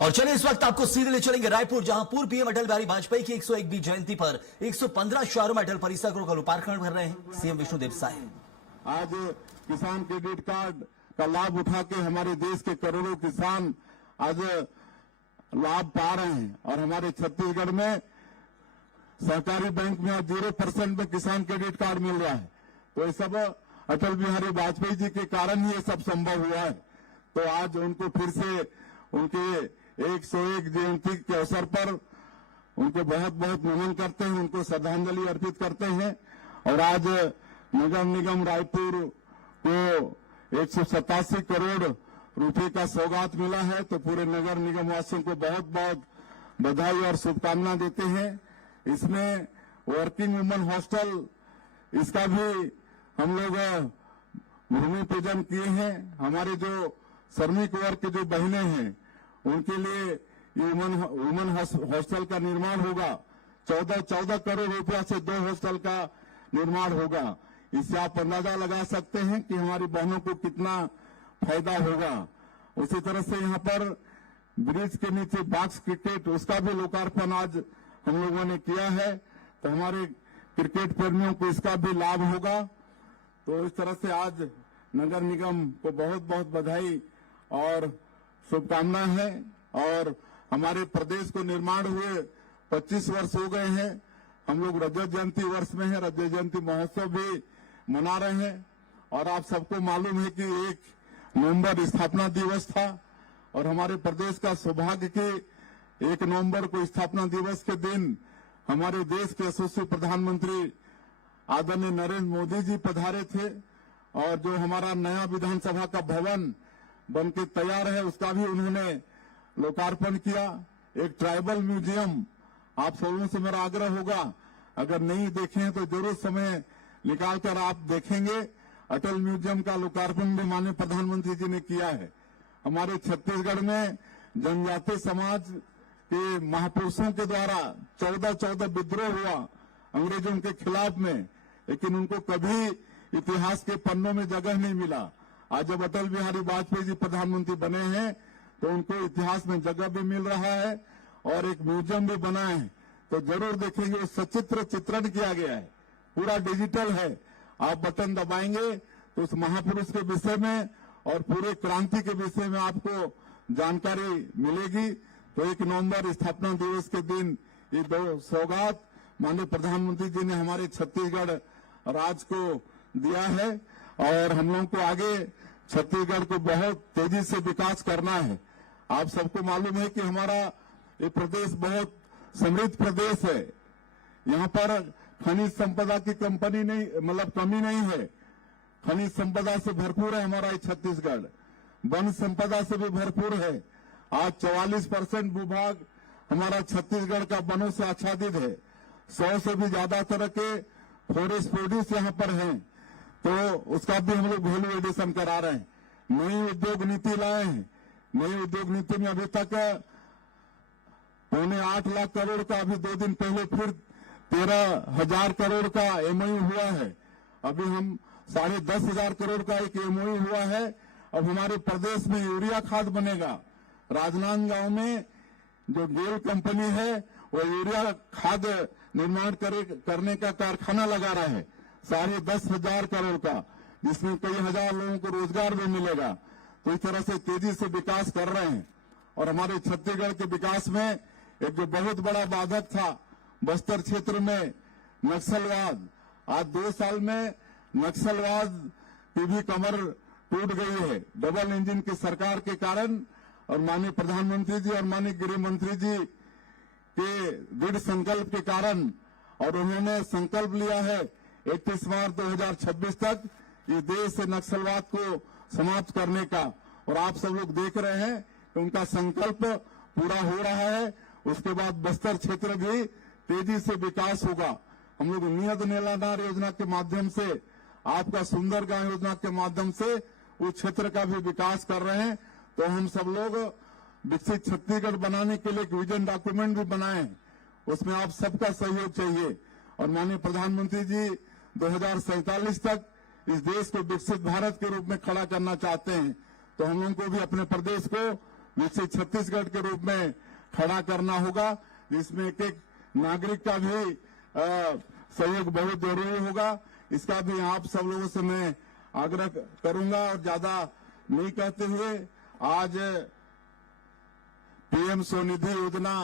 और चलिए इस वक्त आपको सीधे ले चलेंगे रायपुर, जहां पूर्व पीएम अटल बिहारी वाजपेयी की 101वीं जयंती पर 115 शहरों में अटल परिसर का लोकार्पण कर रहे हैं सीएम विष्णुदेव साय। आज किसान क्रेडिट कार्ड का लाभ उठा के हमारे देश के करोड़ों किसान आज लाभ पा रहे हैं और हमारे छत्तीसगढ़ में सहकारी बैंक में 0% में किसान क्रेडिट कार्ड मिल रहा है। तो ये सब अटल बिहारी वाजपेयी जी के कारण ही ये सब संभव हुआ है। तो आज उनको फिर से उनके 101 जयंती के अवसर पर उनको बहुत बहुत नमन करते हैं, उनको श्रद्धांजलि अर्पित करते हैं। और आज नगर निगम रायपुर को 187 करोड़ रुपए का सौगात मिला है। तो पूरे नगर निगम वासियों को बहुत बहुत बधाई और शुभकामना देते हैं। इसमें वर्किंग वुमेन हॉस्टल, इसका भी हम लोग भूमि पूजन किए हैं। हमारे जो श्रमिक वर्ग की जो बहनें हैं उनके लिए वुमेन हॉस्टल का निर्माण होगा। 14 करोड़ रुपया से 2 हॉस्टल का निर्माण होगा। इससे आप अंदाजा लगा सकते हैं कि हमारी बहनों को कितना फायदा होगा। उसी तरह से यहाँ पर ब्रिज के नीचे बॉक्स क्रिकेट, उसका भी लोकार्पण आज हम लोगों ने किया है। तो हमारे क्रिकेट प्रेमियों को इसका भी लाभ होगा। तो इस तरह से आज नगर निगम को बहुत बहुत बधाई और शुभकामनाएं हैं। और हमारे प्रदेश को निर्माण हुए 25 वर्ष हो गए हैं। हम लोग रजत जयंती वर्ष में हैं, रजत जयंती महोत्सव भी मना रहे हैं। और आप सबको मालूम है कि 1 नवंबर स्थापना दिवस था और हमारे प्रदेश का सौभाग्य कि 1 नवंबर को स्थापना दिवस के दिन हमारे देश के यशस्वी प्रधानमंत्री आदरणीय नरेंद्र मोदी जी पधारे थे। और जो हमारा नया विधानसभा का भवन बनके तैयार है उसका भी उन्होंने लोकार्पण किया। एक ट्राइबल म्यूजियम, आप सबों से मेरा आग्रह होगा, अगर नहीं देखे हैं तो जरूर समय निकालकर आप देखेंगे। अटल म्यूजियम का लोकार्पण भी माननीय प्रधानमंत्री जी ने किया है। हमारे छत्तीसगढ़ में जनजातीय समाज के महापुरुषों के द्वारा 14 विद्रोह हुआ अंग्रेजों के खिलाफ में, लेकिन उनको कभी इतिहास के पन्नों में जगह नहीं मिला। आज जब अटल बिहारी वाजपेयी जी प्रधानमंत्री बने हैं तो उनको इतिहास में जगह भी मिल रहा है और एक म्यूजियम भी बना है। तो जरूर देखेंगे, वो सचित्र चित्रण किया गया है, पूरा डिजिटल है। आप बटन दबाएंगे तो उस महापुरुष के विषय में और पूरे क्रांति के विषय में आपको जानकारी मिलेगी। तो 1 नवंबर स्थापना दिवस के दिन ये 2 सौगात माननीय प्रधानमंत्री जी ने हमारे छत्तीसगढ़ राज्य को दिया है। और हम लोगों को आगे छत्तीसगढ़ को बहुत तेजी से विकास करना है। आप सबको मालूम है कि हमारा ये प्रदेश बहुत समृद्ध प्रदेश है। यहाँ पर खनिज संपदा की कंपनी नहीं, मतलब कमी नहीं है। खनिज संपदा से भरपूर है हमारा ये छत्तीसगढ़, वन संपदा से भी भरपूर है। आज 44% भूभाग हमारा छत्तीसगढ़ का वनों से आच्छादित है। 100 से भी ज्यादा तरह के फॉरेस्ट प्रोड्यूस यहाँ पर हैं। तो उसका भी हम लोग वैल्यू एडिशन करा रहे हैं। नई उद्योग नीति लाए हैं। नई उद्योग नीति में अभी तक 8.25 लाख करोड़ का, अभी 2 दिन पहले फिर 13,000 करोड़ का एमओयू हुआ है। अभी हम 10,500 करोड़ का एक एमओयू हुआ है। अब हमारे प्रदेश में यूरिया खाद बनेगा। राजनांदगांव में जो गेल कंपनी है वो यूरिया खाद निर्माण करने का कारखाना लगा रहा है 10,500 करोड़ का, जिसमें कई हजार लोगों को रोजगार भी मिलेगा। तो इस तरह से तेजी से विकास कर रहे हैं। और हमारे छत्तीसगढ़ के विकास में एक जो बहुत बड़ा बाधक था बस्तर क्षेत्र में नक्सलवाद, आज 2 साल में नक्सलवाद की भी कमर टूट गई है डबल इंजन की सरकार के कारण। और माननीय प्रधानमंत्री जी और माननीय गृह मंत्री जी के दृढ़ संकल्प के कारण, और उन्होंने संकल्प लिया है 31 मार्च 2026 तक ये देश से नक्सलवाद को समाप्त करने का। और आप सब लोग देख रहे हैं कि उनका संकल्प पूरा हो रहा है। उसके बाद बस्तर क्षेत्र भी तेजी से विकास होगा। हम लोग नियत नीलाधार योजना के माध्यम से, आपका सुंदर गांव योजना के माध्यम से उस क्षेत्र का भी विकास कर रहे हैं। तो हम सब लोग विकसित छत्तीसगढ़ बनाने के लिए एक विजन डॉक्यूमेंट भी बनाए हैं, उसमें आप सबका सहयोग चाहिए। और माननीय प्रधानमंत्री जी 2047 तक इस देश को विकसित भारत के रूप में खड़ा करना चाहते हैं। तो हम लोगों को भी अपने प्रदेश को विकसित छत्तीसगढ़ के रूप में खड़ा करना होगा, जिसमें एक एक नागरिक का भी सहयोग बहुत जरूरी होगा। इसका भी आप सब लोगों से मैं आग्रह करूंगा और ज्यादा नहीं कहते हुए आज पीएम स्वनिधि योजना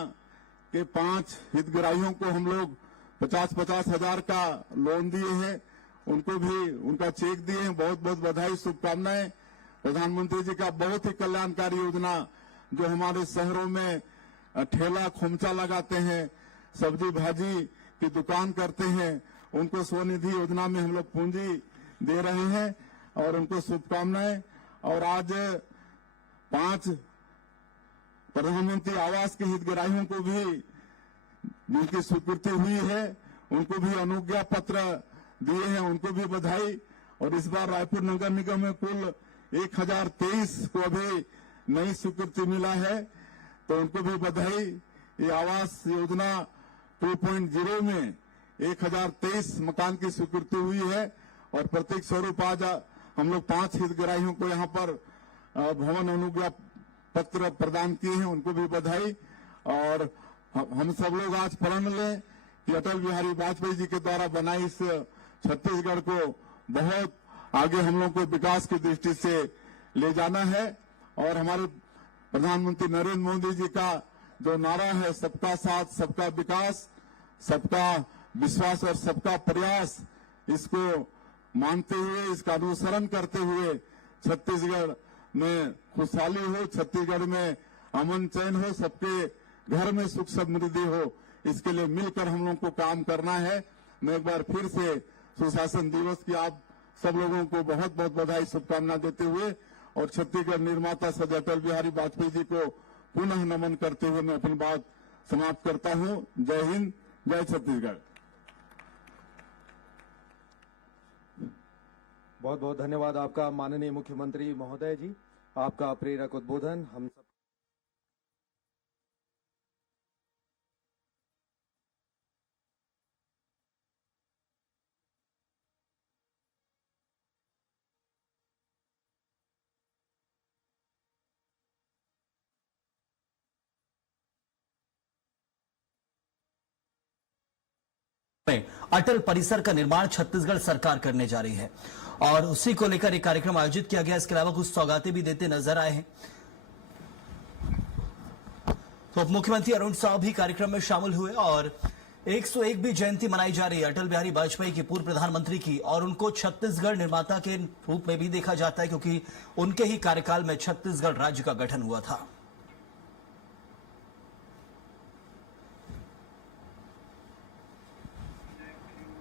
के 5 हितग्राहियों को हम लोग 50-50 हजार का लोन दिए हैं, उनको भी उनका चेक दिए हैं। बहुत बहुत बधाई, शुभकामनाएं। प्रधानमंत्री जी का बहुत ही कल्याणकारी योजना जो हमारे शहरों में ठेला खोमचा लगाते हैं, सब्जी भाजी की दुकान करते हैं, उनको स्वनिधि योजना में हम लोग पूंजी दे रहे हैं और उनको शुभकामनाएं। और आज 5 प्रधानमंत्री आवास के हितग्राहियों को भी जिनकी स्वीकृति हुई है, उनको भी अनुज्ञा पत्र दिए हैं, उनको भी बधाई। और इस बार रायपुर नगर निगम में कुल 1023 को अभी नई स्वीकृति मिला है, तो उनको भी बधाई। ये आवास योजना 2.0 में 1023 मकान की स्वीकृति हुई है और प्रत्येक स्वरूप आज हम लोग 5 हितग्राहियों को यहाँ पर भवन अनुज्ञा पत्र प्रदान किए हैं, उनको भी बधाई। और हम सब लोग आज प्रण लें कि अटल बिहारी वाजपेयी जी के द्वारा बनाई इस छत्तीसगढ़ को बहुत आगे हम लोग को विकास की दृष्टि से ले जाना है। और हमारे प्रधानमंत्री नरेंद्र मोदी जी का जो नारा है, सबका साथ सबका विकास, सबका विश्वास और सबका प्रयास, इसको मानते हुए, इसका अनुसरण करते हुए छत्तीसगढ़ में खुशहाली हो, छत्तीसगढ़ में अमन चैन हो, सबके घर में सुख समृद्धि हो, इसके लिए मिलकर हम लोग को काम करना है। मैं एक बार फिर से सुशासन दिवस की आप सब लोगों को बहुत बहुत बधाई, शुभकामना देते हुए और छत्तीसगढ़ निर्माता सदैव अटल बिहारी वाजपेयी जी को पुनः नमन करते हुए मैं अपनी बात समाप्त करता हूं। जय हिंद, जय छत्तीसगढ़। बहुत बहुत धन्यवाद आपका माननीय मुख्यमंत्री महोदय जी, आपका प्रेरक उद्बोधन हम सब में अटल परिसर का निर्माण छत्तीसगढ़ सरकार करने जा रही है और उसी को लेकर एक कार्यक्रम आयोजित किया गया। इसके अलावा कुछ सौगातें भी देते नजर आए हैं। तो उप मुख्यमंत्री अरुण साव भी कार्यक्रम में शामिल हुए और 101वीं जयंती मनाई जा रही है अटल बिहारी वाजपेयी की, पूर्व प्रधानमंत्री की, और उनको छत्तीसगढ़ निर्माता के रूप में भी देखा जाता है क्योंकि उनके ही कार्यकाल में छत्तीसगढ़ राज्य का गठन हुआ था।